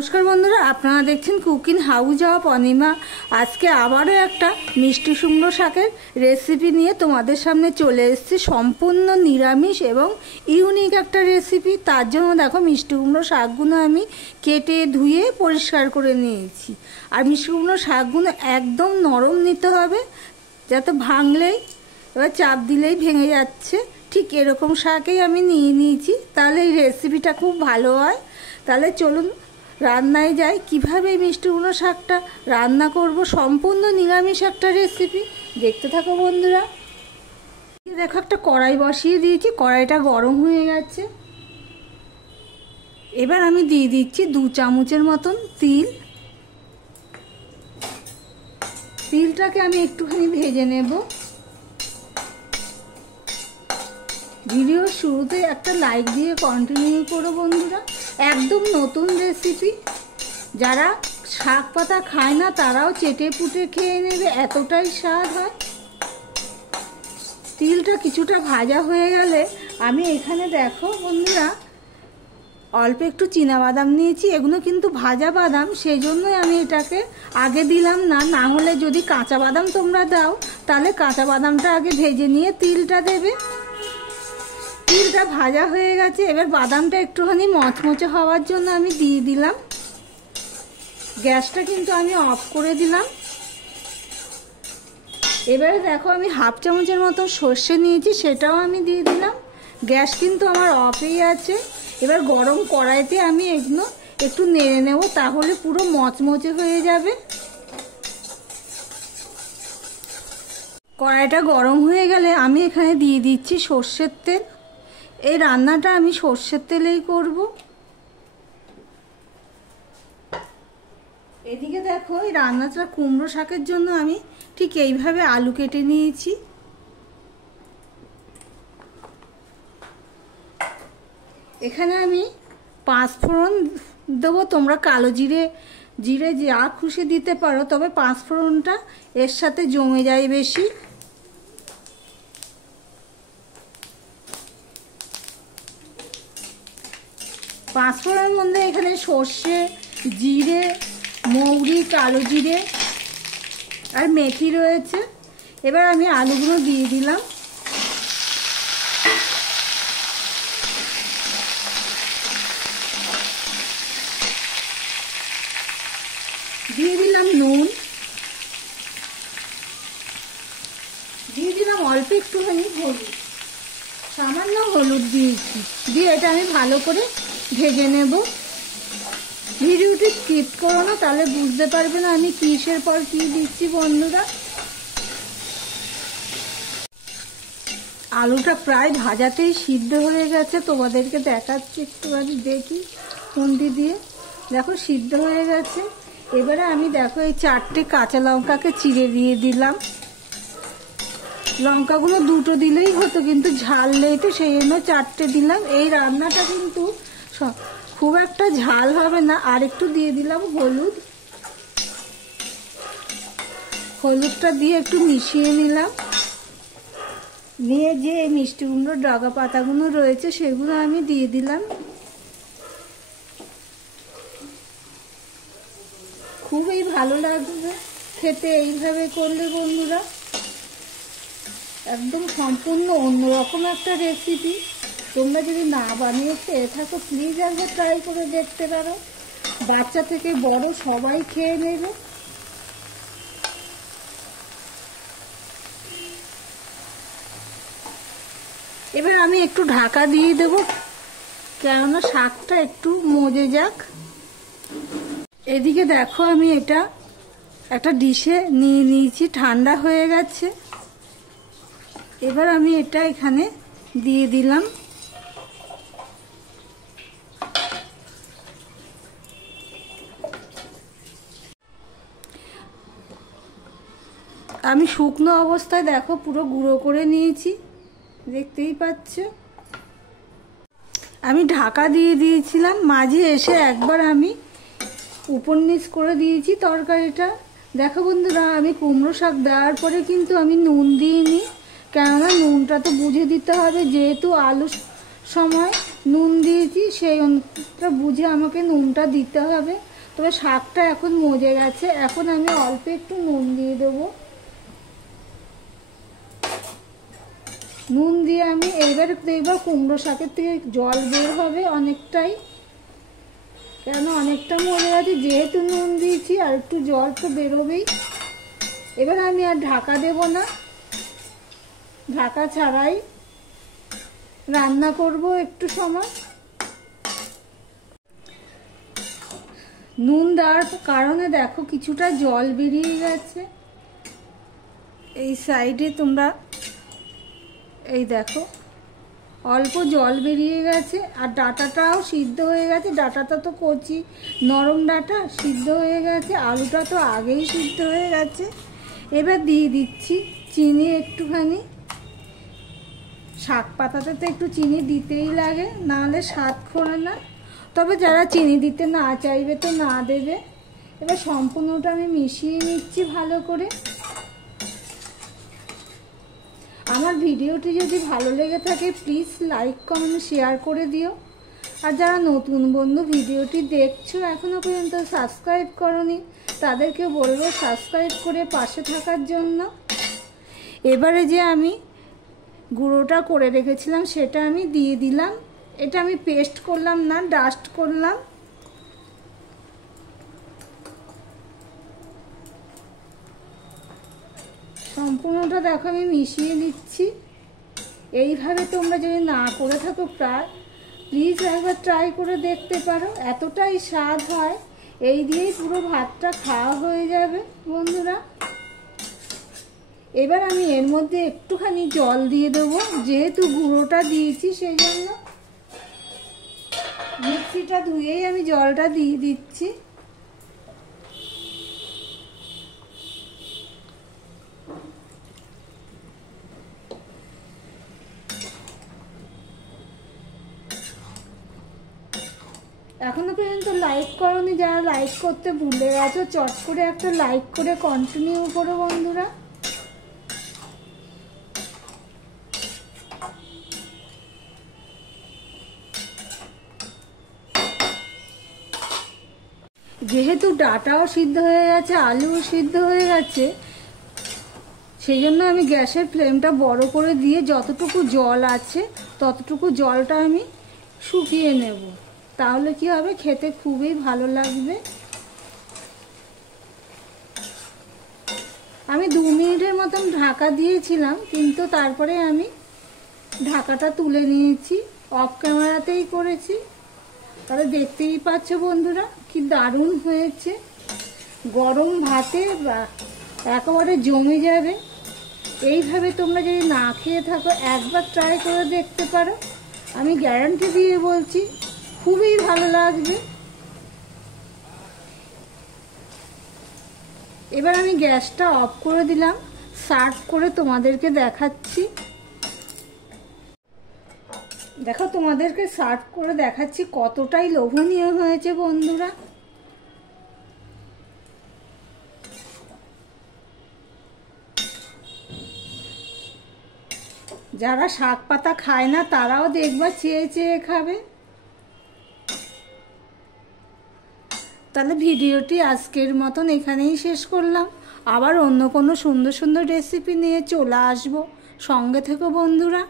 নমস্কার বন্ধুরা, আপনারা দেখছেন কুকিং হাউস অফ অনিমা। আজকে আবারও একটা মিষ্টি কুমড়ো শাকের রেসিপি নিয়ে তোমাদের সামনে চলে এসেছি। সম্পূর্ণ নিরামিষ এবং ইউনিক একটা রেসিপি। তার জন্য দেখো মিষ্টি কুমড়ো শাকগুলো আমি কেটে ধুয়ে পরিষ্কার করে নিয়েছি। আর মিষ্টি কুমড়ো শাকগুলো একদম নরম নিতে হবে, যাতে ভাঙলেই এবার চাপ দিলেই ভেঙে যাচ্ছে। ঠিক এরকম শাকই আমি নিয়ে নিয়েছি, তাহলে এই রেসিপিটা খুব ভালো হয়। তাহলে চলুন রান্নায় যাই। কীভাবে এই মিষ্টি কুমড়ো শাকটা রান্না করব, সম্পূর্ণ নিরামিষ একটা রেসিপি, দেখতে থাকো বন্ধুরা। দেখো একটা কড়াই বসিয়ে দিয়েছি, কড়াইটা গরম হয়ে গেছে। এবার আমি দিয়ে দিচ্ছি 2 চামচের মতন তিল। তিলটাকে আমি একটুখানি ভেজে নেব। ভিডিও শুরুতে একটা লাইক দিয়ে কন্টিনিউ করো বন্ধুরা। একদম নতুন রেসিপি, যারা শাক পাতা খায় না তারাও চেটে পুটে খেয়ে নেবে, এতটাই স্বাদ হয়। তিলটা কিছুটা ভাজা হয়ে গেলে আমি এখানে দেখো বন্ধুরা অল্প একটু চীনাবাদাম নিয়েছি। এগুলো কিন্তু ভাজা বাদাম, সেই জন্যই আমি এটাকে আগে দিলাম না। না হলে যদি কাঁচা বাদাম তোমরা দাও, তাহলে কাঁচা বাদামটা আগে ভেজে নিয়ে তিলটা দেবে। তিলটা ভাজা হয়ে গেছে, এবার বাদামটা একটুখানি মচমচে হওয়ার জন্য আমি দিয়ে দিলাম। গ্যাসটা কিন্তু আমি অফ করে দিলাম। এবারে দেখো আমি 1/2 চামচের মতো সর্ষে নিয়েছি, সেটাও আমি দিয়ে দিলাম। গ্যাস কিন্তু আমার অফেই আছে। এবার গরম কড়াইতে আমি এগুলো একটু নেড়ে নেব, তাহলে পুরো মচমচে হয়ে যাবে। কড়াইটা গরম হয়ে গেলে আমি এখানে দিয়ে দিচ্ছি সর্ষের তেল। এই রান্নাটা আমি সর্ষের তেলেই করব। এদিকে দেখো এই রান্নাটা কুমড়ো শাকের জন্য আমি ঠিক এইভাবে আলু কেটে নিয়েছি। এখানে আমি 5 ফোড়ন দেবো। তোমরা কালো জিরে যা খুশি দিতে পারো, তবে 5 ফোড়নটা এর সাথে জমে যায় বেশি। পাঁচফোড়নের মধ্যে এখানে সর্ষে, জিরে, মৌরি, কালো জিরে আর মেথি রয়েছে। এবার আমি আলুগুলো দিয়ে দিলাম। দিয়ে দিলাম নুন, দিয়ে দিলাম অল্প একটুখানি হলুদ, সামান্য হলুদ দিয়েছি। দিয়ে এটা আমি ভালো করে ভেজে নেব। ভিডিওটি স্কিপ করো না, তাহলে বুঝতে পারবে না আমি কিসের পর কি দিচ্ছি বন্ধুরা। আলুটা প্রায় ভাজাতেই সিদ্ধ হয়ে গেছে, তোমাদেরকে দেখাচ্ছি একটুখানি দেখি খুন্তি দিয়ে। দেখো সিদ্ধ হয়ে গেছে। এবারে আমি দেখো এই 4টে কাঁচা লঙ্কাকে চিড়ে দিয়ে দিলাম। লঙ্কাগুলো 2টো দিলেই হতো, কিন্তু ঝাল নেই তো সেই জন্য 4টে দিলাম। এই রান্নাটা কিন্তু খুব একটা ঝাল হবে না। আর একটু দিয়ে দিলাম হলুদ। হলুদটা দিয়ে একটু মিশিয়ে নিলাম। নিয়ে যে মিষ্টি কুমড়োর ডগা পাতাগুলো রয়েছে সেগুলো আমি দিয়ে দিলাম। খুবই ভালো লাগবে খেতে এইভাবে করলে বন্ধুরা। একদম সম্পূর্ণ অন্যরকম একটা রেসিপি। তোমরা যদি না বানিয়ে খেয়ে থাকো, প্লিজ একবার ট্রাই করে দেখতে পারো। বাচ্চা থেকে বড় সবাই খেয়ে নেবে। এবার আমি একটু ঢাকা দিয়ে দেব, কেননা শাকটা একটু মজে যাক। এদিকে দেখো আমি এটা একটা ডিশে নিয়ে নিয়েছি, ঠান্ডা হয়ে গেছে। এবার আমি এটা এখানে দিয়ে দিলাম। আমি শুকনো অবস্থায় দেখো পুরো গুঁড়ো করে নিয়েছি, দেখতেই পাচ্ছ। আমি ঢাকা দিয়ে দিয়েছিলাম, মাঝে এসে একবার আমি উপর নিচ করে দিয়েছি তরকারিটা। দেখো বন্ধুরা, আমি কুমড়ো শাক দেওয়ার পরে কিন্তু আমি নুন দিইনি, কেননা নুনটা তো বুঝে দিতে হবে, যেহেতু আলু সময় নুন দিয়েছি, সেই অনুটা বুঝে আমাকে নুনটা দিতে হবে। তবে শাকটা এখন মজে গেছে, এখন আমি অল্প একটু নুন দিয়ে দেবো। নুন দিয়ে আমি এইবার দেখব কুমড়ো শাকের থেকে জল বের হবে অনেকটাই, কেন অনেকটা মজে গেছে, যেহেতু নুন দিয়েছি আর একটু জল তো বেরোবেই। এবার আমি আর ঢাকা দেব না, ঢাকা ছাড়াই রান্না করব একটু সময়। নুন দেওয়ার কারণে দেখো কিছুটা জল বেরিয়ে গেছে এই সাইডে, তোমরা এই দেখো অল্প জল বেরিয়ে গেছে। আর ডাঁটাটাও সিদ্ধ হয়ে গেছে, ডাঁটাটা তো কচি নরম ডাঁটা, সিদ্ধ হয়ে গেছে। আলুটা তো আগেই সিদ্ধ হয়ে গেছে। এবার দিয়ে দিচ্ছি চিনি একটুখানি। শাক পাতাতে তো একটু চিনি দিতেই লাগে, নাহলে স্বাদ করে না। তবে যারা চিনি দিতে না চাইবে তো না দেবে। এবার সম্পূর্ণটা আমি মিশিয়ে নিচ্ছি ভালো করে। আমার ভিডিওটি যদি ভালো লেগে থাকে প্লিজ লাইক কমেন্ট শেয়ার করে দিও। আর যারা নতুন বন্ধু ভিডিওটি দেখছো এখনও পর্যন্ত সাবস্ক্রাইব করোনি, তাদেরকে বলবো সাবস্ক্রাইব করে পাশে থাকার জন্য। এবারে যে আমি গুঁড়োটা করে রেখেছিলাম সেটা আমি দিয়ে দিলাম। এটা আমি পেস্ট করলাম না, ডাস্ট করলাম। সম্পূর্ণটা দেখো আমি মিশিয়ে নিচ্ছি। এইভাবে তোমরা যদি না করে থাকো প্লিজ একবার ট্রাই করে দেখতে পারো, এতটাই স্বাদ হয়। এই দিয়েই পুরো ভাতটা খাওয়া হয়ে যাবে বন্ধুরা। এবার আমি এর মধ্যে একটুখানি জল দিয়ে দেবো, যেহেতু গুঁড়োটা দিয়েছি সেই জন্য মিক্সিটা ধুয়েই আমি জলটা দিয়ে দিচ্ছি। এখনো পর্যন্ত লাইক করোনি, যারা লাইক করতে ভুলে গেছো চট করে একটা লাইক করে কন্টিনিউ করো বন্ধুরা। যেহেতু ডাঁটাও সিদ্ধ হয়ে গেছে, আলুও সিদ্ধ হয়ে গেছে, সেই জন্য আমি গ্যাসের ফ্লেমটা বড় করে দিয়ে যতটুকু জল আছে ততটুকু জলটা আমি শুকিয়ে নেব। তাহলে কি হবে, খেতে খুবই ভালো লাগবে। আমি 2 মিনিটের মতন ঢাকা দিয়েছিলাম, কিন্তু তারপরে আমি ঢাকাটা তুলে নিয়েছি, অফ ক্যামেরাতেই করেছি। তাহলে দেখতেই পাচ্ছ বন্ধুরা কি দারুণ হয়েছে। গরম ভাতে একেবারে জমে যাবে। এইভাবে তোমরা যদি না খেয়ে থাকো একবার ট্রাই করে দেখতে পারো, আমি গ্যারান্টি দিয়ে বলছি খুবই ভালো লাগবে। এবার আমি গ্যাসটা অফ করে দিলাম, সার্ভ করে তোমাদেরকে দেখাচ্ছি। দেখো তোমাদেরকে সার্ভ করে দেখাচ্ছি কতটাই লোভনীয় হয়েছে বন্ধুরা। যারা শাক পাতা খায় না তারাও দেখবা চেয়ে চেয়ে খাবে। তাহলে ভিডিওটি আজকের মতন এখানেই শেষ করলাম। আবার অন্য কোনো সুন্দর সুন্দর রেসিপি নিয়ে চলে আসবো। সঙ্গে থেকো বন্ধুরা।